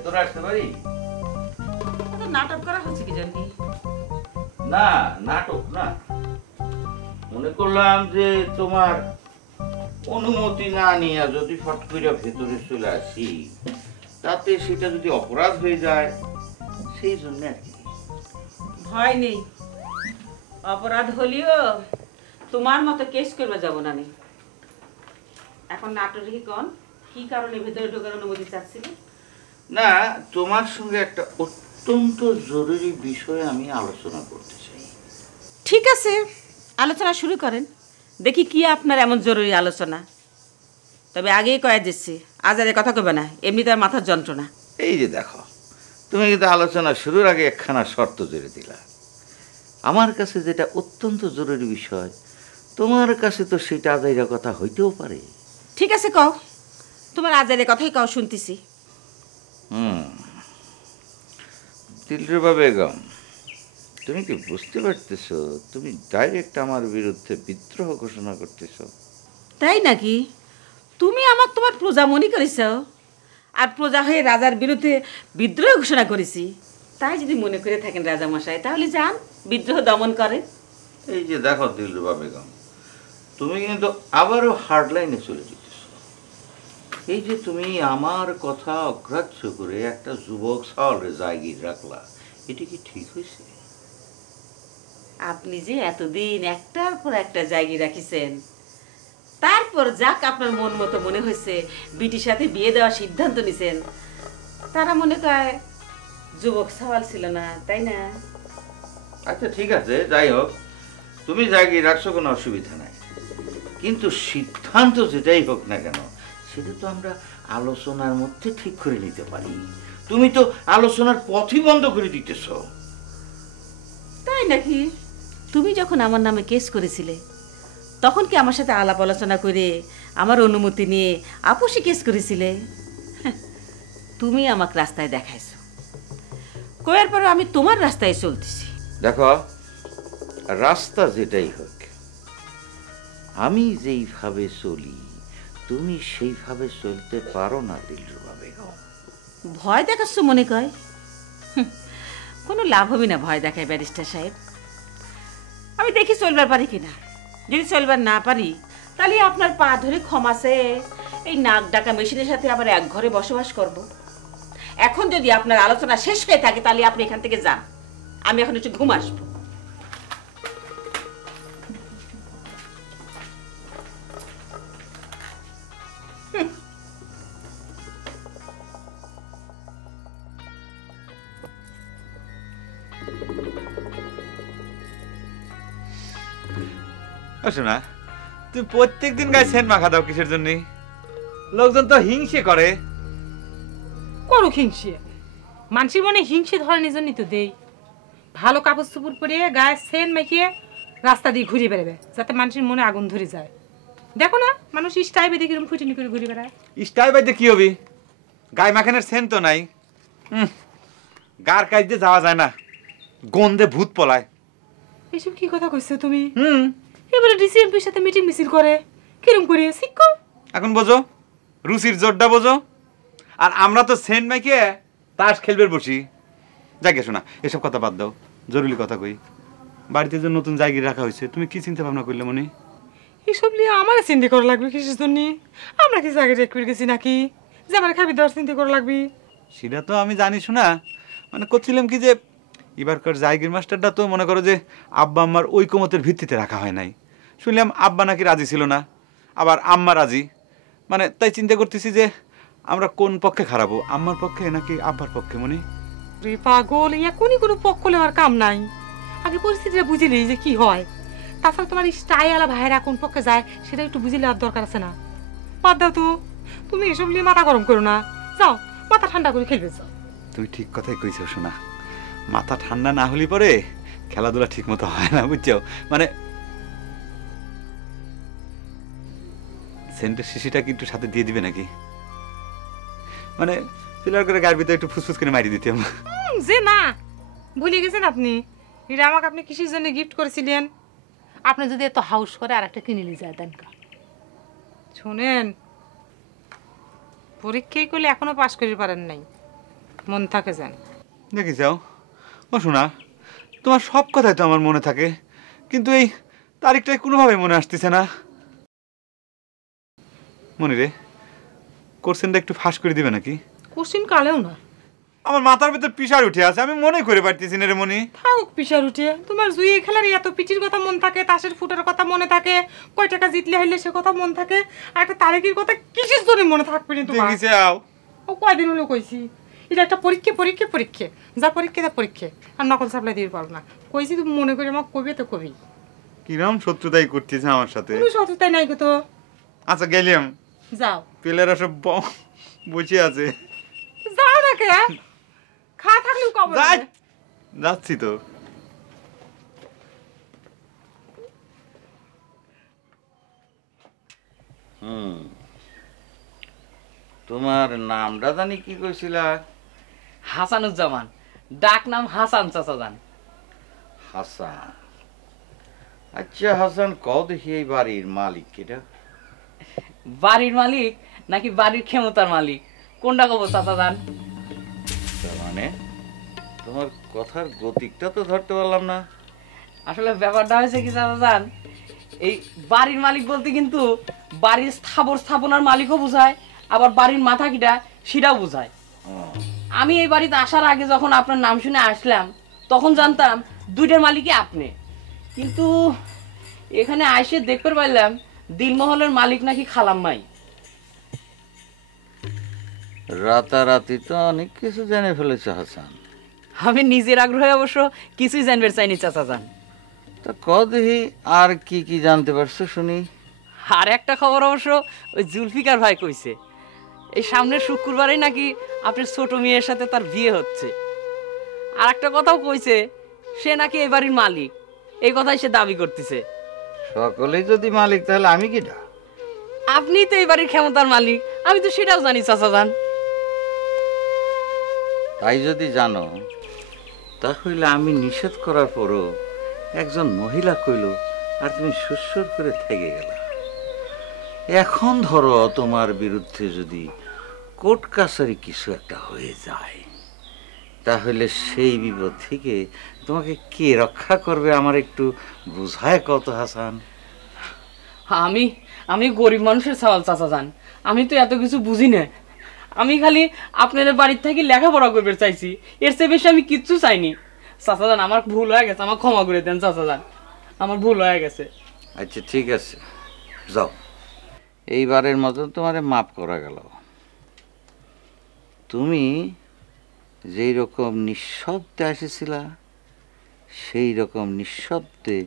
ভেতরে আসতে পারি? নাটক করা হচ্ছে কি জানি? না, নাটক না, মনে করলাম যে তোমার অনুমতি না নিয়ে যদি ফট করে ভেতরে চলে আসি, তাতে সেটা যদি অপরাধ হয়ে যায়, সেই জন্য আর কি। ভয় নেই, অপরাধ হলেও তোমার মতো কেস করবে যাব না আমি। এখন নাটকই কোন কি কারণে ভেতরে ঢোকার অনুমতি চাচ্ছিল? না, তোমার সঙ্গে একটা অত্যন্ত জরুরি বিষয়ে আমি আলোচনা করতে চাই। ঠিক আছে, আলোচনা শুরু করেন, দেখি কি আপনার এমন জরুরি আলোচনা। তবে আগেই কয়ে দিচ্ছি, আজ আর কথা কবে না, এমনি তার মাথার যন্ত্রণা। এই যে দেখো, তুমি কিন্তু আলোচনা শুরুর আগে একখানা শর্ত জুড়ে দিলা। আমার কাছে যেটা অত্যন্ত জরুরি বিষয়, তোমার কাছে তো সেটা আজাইরা কথা হইতেও পারে। ঠিক আছে, কও, তোমার আজারের কথাই কও, শুনতেছি। দিলরুবা বেগম, তুমি কি বুঝতে পারতেছো তুমি ডাইরেক্ট আমার বিরুদ্ধে বিদ্রোহ ঘোষণা করতেছো? তাই নাকি? তুমি আমাকে তোমার প্রজা মনে করেছ, আর প্রজা হয়ে রাজার বিরুদ্ধে বিদ্রোহ ঘোষণা করেছি। তাই যদি মনে করে থাকেন রাজামশাই, তাহলে যান বিদ্রোহ দমন করে। এই যে দেখো দিলরুবা বেগম, তুমি কিন্তু আবারও হার্ডলাইনে চলে যেতেছো। এই যে তুমি আমার কথা অগ্রাহ্য করে একটা যুবক সাওয়ালের জায়গায় রাখলা, এটা কি ঠিক হয়েছে? আপনি যে এতদিন একটার পর একটা জায়গায় রাখিছেন, তারপর যাক আপনার মন মতো মনে হয়েছে বিটির সাথে বিয়ে দেওয়ার সিদ্ধান্ত নিছেন, তারা মনে করে যুবক সওয়াল ছিল না, তাই না? আচ্ছা ঠিক আছে, যাই হোক, তুমি জায়গায় রাখছো, কোনো অসুবিধা নাই। কিন্তু সিদ্ধান্ত যেটাই হোক না কেন, সেটা তো আমরা আলোচনার মধ্যে ঠিক করে নিতে পারি। তুমি তো আলোচনার পথই বন্ধ করে দিতেছ। তাই নাকি? তুমি যখন আমার নামে কেস করেছিলে, তখন কি আমার সাথে আলাপ আলোচনা করে আমার অনুমতি নিয়ে আপোষে কেস করেছিলে? তুমি আমাকে রাস্তায় দেখাইছো, কয়ার পরে আমি তোমার রাস্তায় চলতেছি। দেখো, রাস্তা যেটাই হোক, আমি যেইভাবে চলি তুমি সেইভাবে চলতে পারো না দিলরুবা বেগম। ভয় দেখাচ্ছ মনে কয়? কোনো লাভ হবে না ভয় দেখায় ব্যারিস্টার সাহেব। আমি দেখি চলবার পারি কিনা। যদি চলবার না পারি, তাহলে আপনার পা ধরে ক্ষমা চেয়ে এই নাক ডাকা মেশিনের সাথে আবার এক ঘরে বসবাস করব। এখন যদি আপনার আলোচনা শেষ হয়ে থাকে, তাহলে আপনি এখান থেকে যান, আমি এখন একটু ঘুম আসবো। শোনা, তুমি প্রত্যেক দিন গায়ে সেন্ট মাখা দাও কিসের জন্য? লোকজন তো হিংসে করে। করুক হিংসে, মানুষের মনে হিংসে ধরনের জন্যই তো দেই। ভালো কাপড় চোপড় পরিয়ে গায়ে সেন্ট মাখিয়ে রাস্তা দিয়ে ঘুরে বেড়াবে, যাতে মানুষের মনে আগুন ধরে যায়। দেখো না, মানুষ স্টাই বেঁধে কিরকম ফুটিনি করে ঘুরে বেড়ায়। স্টাই বাইতে কি হবি? গায়ে মাখানোর সেন্ট তো নাই। গার কাজ দিয়ে যাওয়া যায় না, গন্ধে ভূত পলায়। এসব কি কথা কইছো তুমি? এবারে ডিসিএমপির সাথে মিটিং মিছিল করে কিরকম করে শিখো। এখন বোঝো, রুচির জোরটা বোঝো। আর আমরা তো সেন্ট মাখিয়ে তাস খেলবে বসি। যাকে শোনা, এসব কথা বাদ দাও, জরুরি কথা কই। বাড়িতে যে নতুন জায়গা রাখা হয়েছে, তুমি কি চিন্তা ভাবনা করলে মনে? এসব নিয়ে আমার চিন্তা করা লাগবে কিসের জন্য? আমরা কি জায়গা রেখ করে গেছি নাকি যে আমার খাবি দেওয়ার চিন্তা করা লাগবে? সেটা তো আমি জানি শোনা, মানে করছিলাম কি যে এবারকার জায়গির মাস্টারটা তো মনে করো যে আব্বা আম্মার ঐকমতের ভিত্তিতে রাখা হয় নাই। শুনলাম আব্বা নাকি রাজি ছিল না, আবার আম্মা রাজি। মানে তাই চিন্তা করতেছি যে আমরা কোন পক্ষে খারাপো, আম্মার পক্ষে নাকি আব্বার পক্ষে? মনে রে পাগল, এখনই কোনো পক্ষ নেওয়ার কাম নাই। আগে পরিস্থিতিটা বুঝিলি যে কি হয়। তাছাড়া তোমার স্টাইল ভাইয়েরা কোন পক্ষে যায় সেটা একটু বুঝিলে আর দরকার আছে না। বাদ দাও তো, তুমি এসব নিয়ে মাথা গরম করো না। যাও মাথা ঠান্ডা করে খেলবে যাও। তুমি ঠিক কথাই কইছো শোনা, মাথা ঠান্ডা না হলে পরে খেলাধুলা ঠিক মতো হয় না, বুঝছো? মানে সেন্টের শিশিটা কি একটু সাথে দিয়ে দিবে নাকি? মানে ফিলার করে গায়ের ভিতরে একটু ফুসফুস করে মারি দিতাম। যে না, ভুলে গেছেন আপনি, এটা আমাকে আপনি কিসের জন্য গিফট করেছিলেন? আপনি যদি এত হাউস করে আর একটা কিনে নিয়ে যায় দেন। শোনেন, পরীক্ষাই করলে এখনো পাশ করতে পারেন নাই, মন থাকে জান। দেখি যাও ও শোনা, তোমার সব কথাই তো আমার মনে থাকে, কিন্তু এই তারিখটাই কোনোভাবে মনে আসতেছে না। মনি রে, কোশ্চেনটা একটু ফাঁস করে দিবে নাকি? কোশ্চিন কালেও না, আমার মাথার ভিতর পিসার উঠে আছে, আমি মনে করে পারতেছি না রে মনি। থাকুক পিসার উঠিয়ে। তোমার জুয়ে খেলার এত পিটির কথা মন থাকে, তাসের ফুটার কথা মনে থাকে, কয় টাকা জিতলে হইলে সে কথা মন থাকে, আর একটা তারিখের কথা কিসের জন্য মনে থাকবে না তোমার? দেখি যাও, ও কয়দিন হলো কইছি এটা একটা পরীক্ষা পরীক্ষা পরীক্ষা, যা পরীক্ষা যা পরীক্ষা, আর নকল সাপ্লাই দিতে পারো না। কইছি তুমি মনে করে আমাকে কবি তো কবি। কিরম শত্রুতাই করতেছে আমার সাথে। কোনো সততাই নাই গো তো। আচ্ছা গেলাম, যাও পেলেরা সব বসে আছে। যাও না কে, খা থাকলেও কব যাই, যাচ্ছি তো। তোমার নামটা জানি কি কইছিলা? হাসানুজ্জামান, ডাক নাম হাসান চাচা যান। হাসান। আচ্ছা হাসান, কও দেখি এই বাড়ির মালিক কেটা? বাড়ির মালিক নাকি বাড়ির ক্ষমতার মালিক, কোনটা কব চাচা যান? তার মানে তোমার কথার গতিকটা তো ধরতে পারলাম না। আসলে ব্যাপারটা হয়েছে কি চাচা যান, এই বাড়ির মালিক বলতে কিন্তু বাড়ির স্থাপনার মালিকও বোঝায়, আবার বাড়ির মাথা কিটা সেটাও বোঝায়। আমি এই বাড়িতে আসার আগে যখন আপনার নাম শুনে আসলাম, তখন জানতাম দুইটার মালিকই আপনি, কিন্তু এখানে আইসে দেখতে পারলাম দিলমহলের মালিক নাকি খালাম্মাই। রাতারাতি তো অনেক কিছু জেনে ফেলেছে হাসান। আমি নিজের আগ্রহে অবশ্য কিছুই জানবার চাইনি চাচা যান। তা কও দেখি আর কি কি জানতে পারছো শুনি। আর একটা খবর অবশ্য ওই জুলফিকার ভাই কইছে, এই সামনের শুক্রবারে নাকি আপনার ছোট মেয়ের সাথে তার বিয়ে হচ্ছে। আর একটা কথাও কইছে, সে নাকি এই বাড়ির মালিক, এই কথাই সে দাবি করতেছে। সকলেই যদি মালিক তাহলে আমি কিটা? আপনি তো এই বাড়ির ক্ষমতার মালিক, আমি তো সেটাও জানি চাচা যান। তাই যদি জানো, তাহলে আমি নিষেধ করার পরও একজন মহিলা কইল আর তুমি সুস্বর করে থেকে গেল। এখন ধরো তোমার বিরুদ্ধে যদি কোর্ট কাছারি কিছু একটা হয়ে যায়, তাহলে সেই বিপদ থেকে তোমাকে কে রক্ষা করবে আমার একটু বুঝায় কত হাসান। আমি আমি গরিব মানুষের সওয়াল চাচা যান, আমি তো এত কিছু বুঝি না। আমি খালি আপনাদের বাড়ির থেকে লেখাপড়া করবে চাইছি, এর চেয়ে বেশি আমি কিচ্ছু চাইনি। চাচা যান, আমার ভুল হয়ে গেছে, আমার ক্ষমা করে দেন চাচা যান, আমার ভুল হয়ে গেছে। আচ্ছা ঠিক আছে, যাও, এইবারের মতো তোমারে মাফ করা গেল। তুমি যেই রকম নিঃশব্দে এসেছিলা, সেই রকম নিঃশব্দে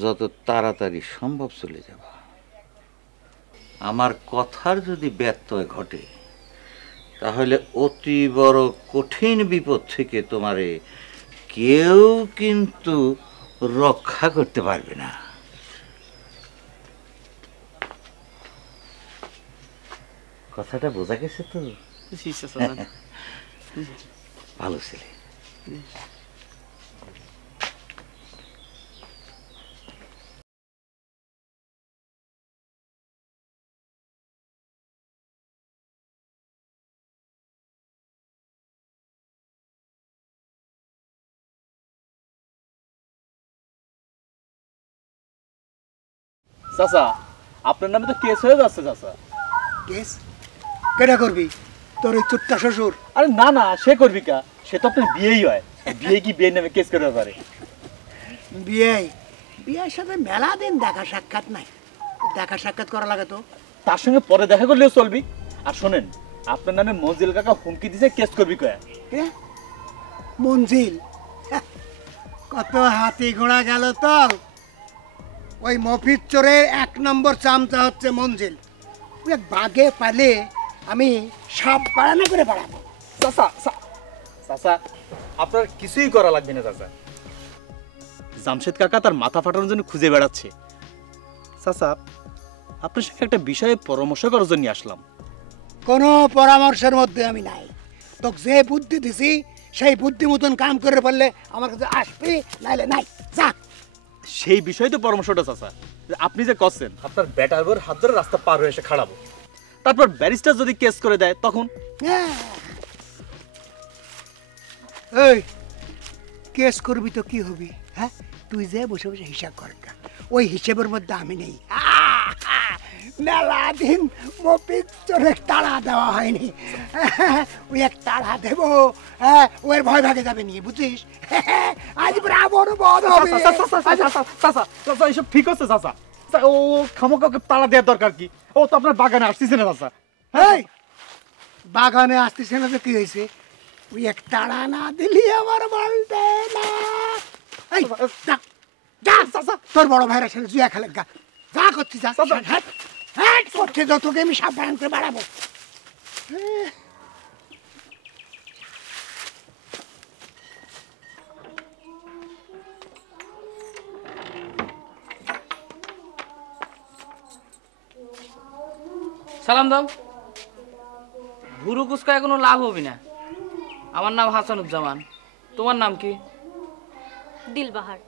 যত তাড়াতাড়ি সম্ভব চলে যাবা। আমার কথার যদি ব্যত্যয় ঘটে, তাহলে অতি বড় কঠিন বিপদ থেকে তোমারে কেউ কিন্তু রক্ষা করতে পারবে না। কথাটা বোঝা গেছে তো? জি চাচা যান। ভালো ছেলে। চাচা, আপনার নামে তো কেস হয়ে যাচ্ছে চাচা। কেস কেটা করবি? তোর ওই চুট্টা শ্বশুর? আরে না না, সে করবি কা, সে তো আপনার বিয়েই হয়। বিয়ে কি বিয়ের নামে কেস করতে পারে? বিয়ের সাথে মেলা দিন দেখা সাক্ষাৎ নাই, দেখা সাক্ষাৎ করা লাগে তো। তার সঙ্গে পরে দেখা করলেও চলবি। আর শোনেন, আপনার নামে মঞ্জিল কাকা হুমকি দিছে কেস করবি কয়া। কে? মঞ্জিল? কত হাতি ঘোড়া গেল তল। ওই মফিজ চোরের 1 নম্বর চামচা হচ্ছে মঞ্জিল। তুই বাঘে পালে আমি সাপ বাড়ানো করে বাড়াবো। চাচা চাচা, আপনার কিছুই করা লাগবে না চাচা। জামশেদ কাকা তার মাথা ফাটানোর জন্য খুঁজে বেড়াচ্ছে। চাচা, আপনার সঙ্গে একটা বিষয়ে পরামর্শ করার জন্য আসলাম। কোনো পরামর্শের মধ্যে আমি নাই। তোকে যে বুদ্ধি দিছি সেই বুদ্ধি মতন কাম করে পারলে আমার কাছে আসবি, নাইলে নাই, যা। সেই বিষয়ে তো পরামর্শটা চাচা, আপনি যে করছেন আপনার বেটার বউর হাত ধরে রাস্তা পার হয়ে এসে খাড়াবো, তারপর ব্যারিস্টার যদি কেস করে দেয় তখন? এই কেস করবি তো কি হবি? হ্যাঁ, তুই যে বসে বসে হিসাব কর, ওই হিসেবের মধ্যে আমি নেই। মেলা দিন মফিজ চোরে তাড়া দেওয়া হয়নি, ওই এক তাড়া দেবো, ওর ভয় ভাগে যাবে নিয়ে, বুঝছিস? আজ ব্রাহ্মণ বধ হবে। চাচা এসব ঠিক হচ্ছে চাচা? ও খামোকাকে তাড়া দেওয়ার দরকার কি? ও তো আপনার বাগানে আসতেছে না চাচা। এই বাগানে আসতেছে না তো কি হয়েছে? ওই এক তাড়া না দিলি আমার বলতে না। এই যা যা চাচা, তোর বড় ভাইরা সাথে জুয়া খেলে গা, যা করছিস যা। হ্যাঁ হ্যাঁ করছে যত তোকে আমি সাবধান করে বাড়াবো। সালাম দাও। ভুরু কুচকায় কোনো লাভ হবে না। আমার নাম হাসানুজ্জামান। তোমার নাম কি? দিলবাহার।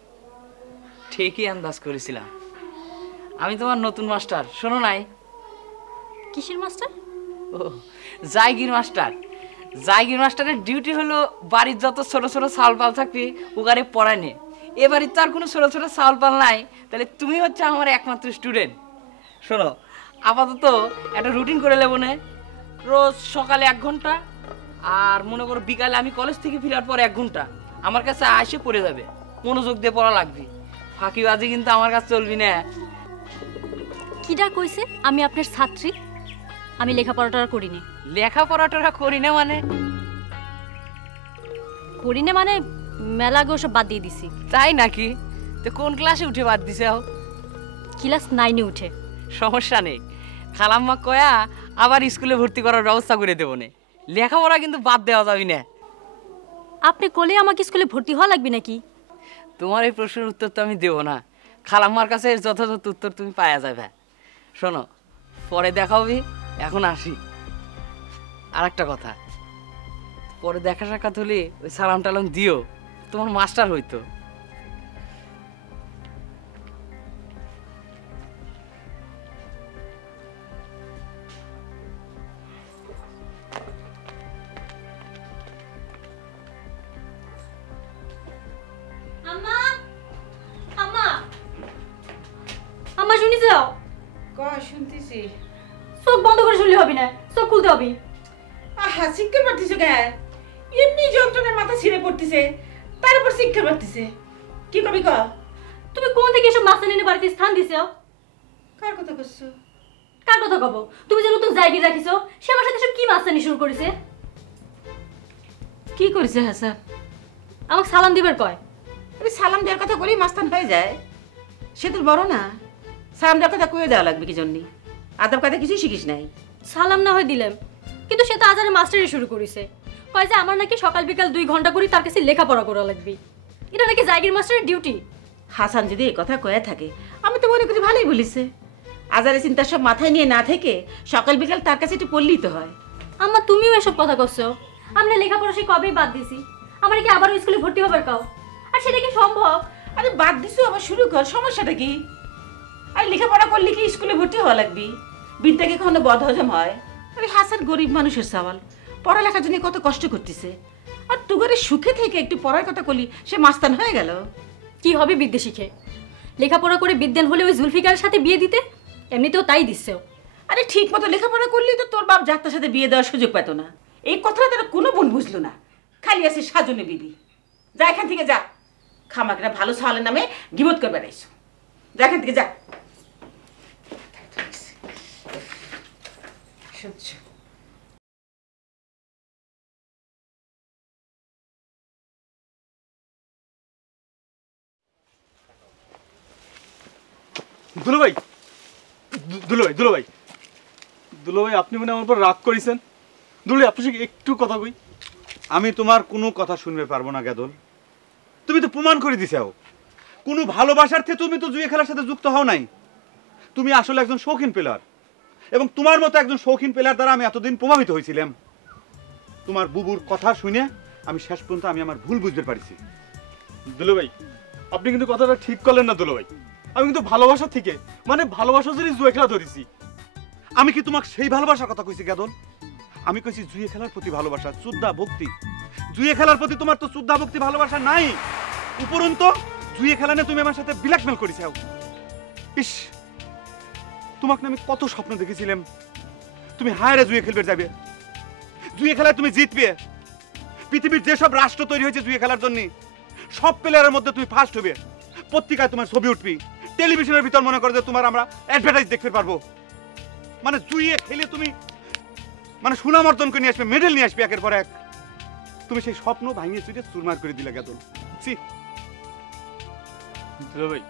ঠিকই আন্দাজ করেছিলাম। আমি তোমার নতুন মাস্টার। শোনো নাই? কিসের মাস্টার? ও, জায়গির মাস্টার। জায়গির মাস্টারের ডিউটি হলো বাড়ির যত ছোট ছোট চাউল পাল থাকবে ওগারে পড়ায় নে। এ বাড়ির তো আর কোনো ছোট ছোট চাউল পাল নাই, তাহলে তুমি হচ্ছে আমার একমাত্র স্টুডেন্ট। শোনো, আপাতত একটা রুটিন করে নেবো না। রোজ সকালে 1 ঘন্টা, আর মনে করো বিকালে আমি কলেজ থেকে ফেরার পর 1 ঘন্টা আমার কাছে আসে পড়ে যাবে। মনোযোগ দিয়ে পড়া লাগবে, ফাঁকিবাজি কিন্তু আমার কাছে চলবি না। কিডা কইছে আমি আপনার ছাত্রী? আমি লেখাপড়াটা করিনি। লেখাপড়াটা করি না মানে? করিনি মানে মেলা গো সব বাদ দিয়ে দিছি। তাই নাকি? তো কোন ক্লাসে উঠে বাদ দিছে? ক্লাস 9-এ উঠে। সমস্যা নেই, খালাম্মা কয়া আবার স্কুলে ভর্তি করার ব্যবস্থা করে দেবো না। লেখাপড়া কিন্তু বাদ দেওয়া যাবে না। আপনি কলে আমাকে স্কুলে ভর্তি হওয়া লাগবে নাকি? তোমার এই প্রশ্নের উত্তর তো আমি দেবো না। খালাম্মার কাছে এর যথাযথ উত্তর তুমি পাওয়া যাবে। শোনো, পরে দেখা হবে, এখন আসি। আর একটা কথা, পরে দেখা সাক্ষাৎ হলে ওই সালাম টালাম দিও, তোমার মাস্টার হইতো। আম্মা, আম্মা, আম্মা শুনি যাও। শুনতেছি। চোখ বন্ধ করে শুনলে হবে না, চোখ খুলতে হবে। আহা, শিক্ষা পারতেছে কে? এমনি যন্ত্রণার মাথা ছিঁড়ে পড়তেছে, তার উপর শিক্ষা পারতেছে। কি কবি ক? তুমি কোন থেকে এসব মাস্টার নিয়ে বাড়িতে স্থান দিছো? কার কথা করছো? কার কথা কব? তুমি যে নতুন জায়গা রাখিছো, সে আমার সাথে সব কি মাস্টানি শুরু করেছে? কি করেছে হাসান? আমাকে সালাম দিবার কয়। আরে সালাম দেওয়ার কথা বলেই মাস্তান হয়ে যায়? সে তোর বড় না, সালাম দেওয়ার কথা কয়ে দেওয়া লাগবে কি জন্যে? আদব কায়দা কিছুই শিখিস নাই। সালাম না হয় দিলাম, কিন্তু সে তো আজারে মাস্টারি শুরু করেছে। কয় যে আমার নাকি সকাল বিকাল 2 ঘন্টা করে তার কাছে লেখাপড়া করা লাগবে। এটা নাকি জায়গির মাস্টারের ডিউটি। হাসান যদি এই কথা কয়ে থাকে, আমি তো মনে করি ভালোই বলিছে। আজারে চিন্তা সব মাথায় নিয়ে না থেকে সকাল বিকাল তার কাছে একটু পড়লেই তো হয়। আম্মা, তুমিও এসব কথা করছো? আমরা লেখাপড়া সে কবেই বাদ দিছি। আমার কি আবারও স্কুলে ভর্তি হবার কাও? আর সেটা কি সম্ভব? আরে বাদ দিছো, আবার শুরু কর, সমস্যাটা কি? আরে লেখাপড়া করলে কি স্কুলে ভর্তি হওয়া লাগবে? বিদ্যা কি কখনো বদ হজম হয়? আরে হাসান গরিব মানুষের সওয়াল, পড়ালেখার জন্য কত কষ্ট করতেছে, আর তুগারে সুখে থেকে একটু পড়ার কথা কলি সে মাস্তান হয়ে গেল। কি হবে বিদ্যা শিখে? লেখাপড়া করে বিদ্যান হলে ওই জুলফিকারের সাথে বিয়ে দিতে, এমনিতেও তাই দিচ্ছে। আরে ঠিক মতো লেখাপড়া করলেই তো তোর বাপ যাত্রার সাথে বিয়ে দেওয়ার সুযোগ পেত না। এই কথাটা তারা কোনো বোন বুঝলো না, খালি আছে সাজনে বিবি। যা এখান থেকে যা, খামাকে না ভালো সালের নামে গিবত করে বেড়াইছো। যা এখান থেকে যা। সহ্য। দুলোভাই, দুলোভাই, দুলোভাই, দুলোভাই, আপনি মনে আমার উপর রাগ করেছেন? দুলোভাই, আপনার সঙ্গে একটু কথা কই। আমি তোমার কোনো কথা শুনবে পারবো না গাদল। তুমি তো প্রমাণ করে দিছাও কোনো ভালোবাসার থেকে তুমি তো জুয়ে খেলার সাথে যুক্ত হও নাই। তুমি আসলে একজন শৌখিন প্লেয়ার, এবং তোমার মতো একজন শৌখিন প্লেয়ার দ্বারা আমি এতদিন প্রভাবিত হয়েছিলাম। তোমার বুবুর কথা শুনে আমি শেষ পর্যন্ত আমি আমার ভুল বুঝতে পারছি। দুলোভাই, আপনি কিন্তু কথাটা ঠিক করলেন না দুলোভাই। আমি কিন্তু ভালোবাসা থেকে, মানে ভালোবাসা যদি জুয়ে খেলা ধরেছি। আমি কি তোমাকে সেই ভালোবাসার কথা কইছি গাদল? আমি কইছি জুয়ে খেলার প্রতি ভালোবাসা, শ্রদ্ধা, ভক্তি। জুয়ে খেলার প্রতি তোমার তো শ্রদ্ধা, ভক্তি, ভালোবাসা নাই। উপরন্তু জুয়ে খেলা নিয়ে তুমি আমার সাথে ব্ল্যাকমেল করেছো। ইস, তোমাকে আমি কত স্বপ্ন দেখেছিলাম তুমি হায়ারে জুয়ে খেলবে যাবে, জুয়ে খেলায় তুমি জিতবে। পৃথিবীর যেসব রাষ্ট্র তৈরি হয়েছে জুয়ে খেলার জন্য, সব প্লেয়ারের মধ্যে তুমি ফার্স্ট হবে, পত্রিকায় তোমার ছবি উঠবি, টেলিভিশনের ভিতর মনে করো যে তোমার আমরা অ্যাডভার্টাইজ দেখতে পারবো। মানে জুয়ে খেলে তুমি মানে সুনাম অর্জন করে নিয়ে আসবে, মেডেল নিয়ে আসবে একের পর এক। তুমি সেই স্বপ্ন ভাঙিয়ে চুরিয়ে চুরমার করে দিলে গাদল। ছি দুলাভাই,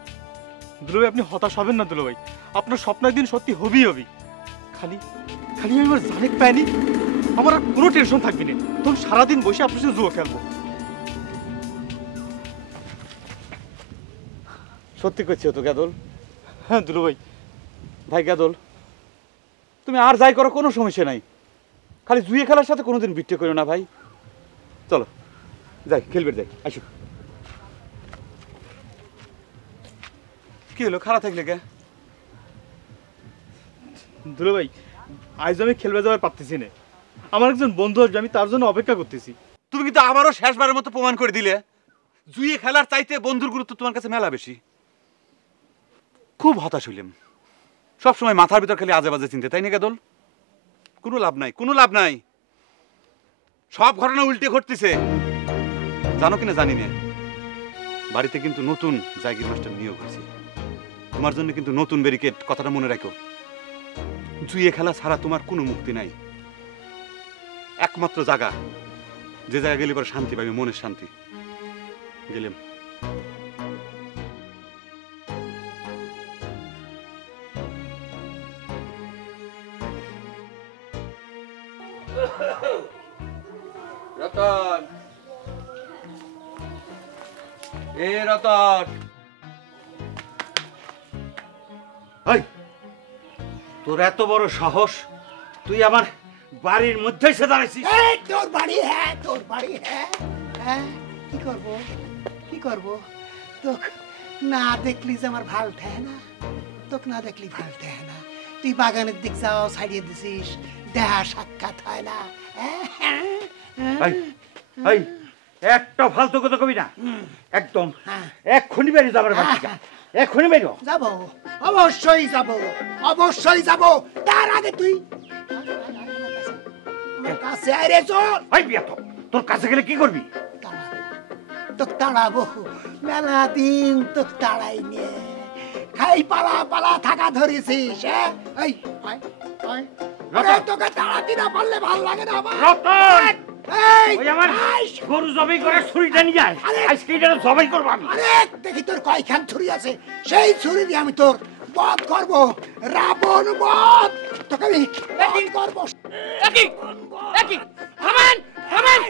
দুলাভাই আপনি হতাশ হবেন না দুলাভাই, আপনার স্বপ্ন একদিন সত্যি হবেই হবে। খালি খালি আমি আমার জানেক পাইনি, আমার আর কোনো টেনশন থাকবে না, তখন সারাদিন বসে আপনার সাথে জুয়া খেলবো। সত্যি করছো তো গাদল? হ্যাঁ দুলাভাই। ভাই গাদল, তুমি আর যাই করো কোনো সমস্যা নাই, খালি জুয়ে খেলার সাথে কোনোদিন বিট্টে করো না ভাই। চলো যাই, খেলবে যাই, আসো। কি হলো, খারাপ থাকলে কে? দুলাভাই আজ আমি খেলবে যাওয়ার পারতেছি না, আমার একজন বন্ধু আসবে, আমি তার জন্য অপেক্ষা করতেছি। তুমি কিন্তু আবারও শেষবারের মতো প্রমাণ করে দিলে জুয়ে খেলার চাইতে বন্ধুর গুরুত্ব তোমার কাছে মেলা বেশি। খুব হতাশ হইলাম, সবসময় মাথার ভিতর খালি আজে বাজে চিন্তা, তাই না গাদল? কোনো লাভ নাই, কোনো লাভ নাই, সব ঘটনা উল্টে ঘটতেছে। জানো কিনা জানি না, বাড়িতে কিন্তু নতুন জায়গির মাস্টার নিয়োগ হয়েছে তোমার জন্য, কিন্তু নতুন ব্যারিকেড, কথাটা মনে রাখো। জুয়ে খেলা ছাড়া তোমার কোনো মুক্তি নাই, একমাত্র জায়গা যে জায়গা গেলে পরে শান্তি পাবে, মনের শান্তি। গেলাম। রতন, এ রতন, এই, তোর এত বড় সাহস, তুই আমার বাড়ির মধ্যে এসে দাঁড়াইছিস? এই তোর বাড়ি, হ্যাঁ তোর বাড়ি, হ্যাঁ হ্যাঁ। কি করব, কি করব? তোক না দেখলি যে আমার ভাল ঠেহে না, তোক না দেখলি ভাল ঠেহে না। তুই বাগানের দিক যাও, ছাড়িয়ে দিছিস, দেহা সাক্ষাৎ হয় না। এই, এই, একটা ফালতু কথা কবি না একদম। হ্যাঁ। এক্ষুনি বেরিয়ে যাবার বাড়ি থেকে, এক্ষুনি বেরো। যাব, অবশ্যই যাব, অবশ্যই যাব। তার আগে তুই আমার কাছে আয় রে, চল। এই বিয়া, তো তোর কাছে গেলে কি করবি? তোকে তাড়াবো, মেলা দিন তোকে তাড়াই নিয়ে খাই পালা পালা থাকা ধরেছিস। হ্যাঁ, এই আয়, আয়। আরে তোকে তাড়াতে না পারলে ভাল লাগে না আমার। রতন, এই ওই আমার আইস। গরু জবাই করে ছুরিটা নিয়ে আয়, আরে! আজকে এটা জবাই করবো আমি। আরে দেখি তোর কয়খান ছুরি আছে, সেই ছুরি দিয়ে আমি তোর বধ করব, রাবণ বধ। তোকে আমি বধ করব। একই একই থামেন থামেন